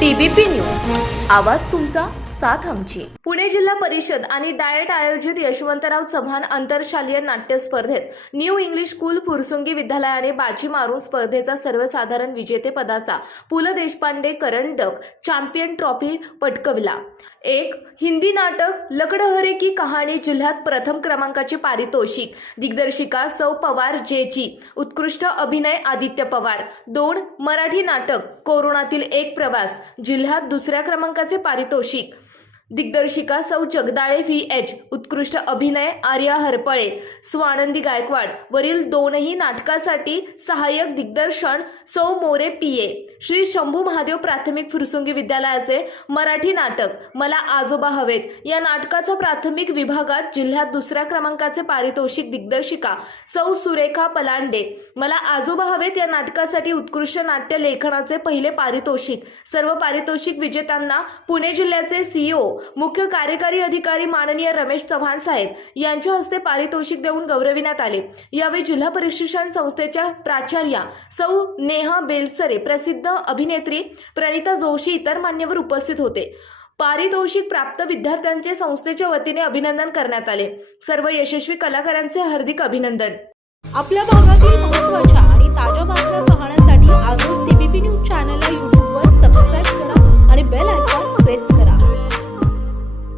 TBP news. आवाज तुमचा साथ आमची. पुणे जिल्हा परिषद आणि डायट आयोजित यशवंतराव चव्हाण आंतरशालीय नाट्य स्पर्धेत न्यू इंग्लिश स्कूल फुरसुंगी विद्यालयाने बाजी मारून स्पर्धेचा सर्वसाधारण विजेतेपदाचा पु ल देशपांडे करंडक चॅम्पियन ट्रॉफी पटकविला. एक हिंदी नाटक लकडहरे की कहाणी जिल्ह्यात प्रथम क्रमांकाचे पारितोषिक. दिग्दर्शिका सौ पवार जेची उत्कृष्ट अभिनय आदित्य पवार. दोन मराठी नाटक कोरोनातील एक प्रवास. जिल्ह्यात दुसऱ्या क्रमांकाचे पारितोषिक दिग्दर्शिका सौ जगदाळे व्ही. एच. उत्कृष्ट अभिनय आर्या हरपळे स्वानंदी गायकवाड वरील दोनही नाटकासाठी सहाय्यक दिग्दर्शन सौ मोरे पीए श्री शंभू महादेव प्राथमिक फुरसुंगी विद्यालयाचे मराठी नाटक मला आजोबा हवेत. या नाटकाचा प्राथमिक विभागात जिल्ह्यात दुसऱ्या क्रमांकाचे पारितोषिक दिग्दर्शिका सौ सुरेखा पलांडे. मला आजोबा हवेत या नाटकासाठी उत्कृष्ट नाट्य लेखनाचे पहिले पारितोषिक. सर्व पारितोषिक विजेत्यांना पुणे जिल्ह्याचे सीईओ मुख्य कार्यकारी अधिकारी माननीय रमेश चव्हाण साहेब यांच्या हस्ते पारितोषिक देऊन गौरविण्यात आले. यावेळी जिल्हा परिशिक्षण संस्थेच्या प्राचार्या सौ नेहा बेलसरे प्रसिद्ध अभिनेत्री प्रणिता जोशी इतर मान्यवर उपस्थित होते. पारितोषिक प्राप्त विद्यार्थ्यांचे संस्थेच्या वतीने अभिनंदन करण्यात आले. सर्व यशस्वी कलाकारांचे हार्दिक अभिनंदन. आपल्या भागातील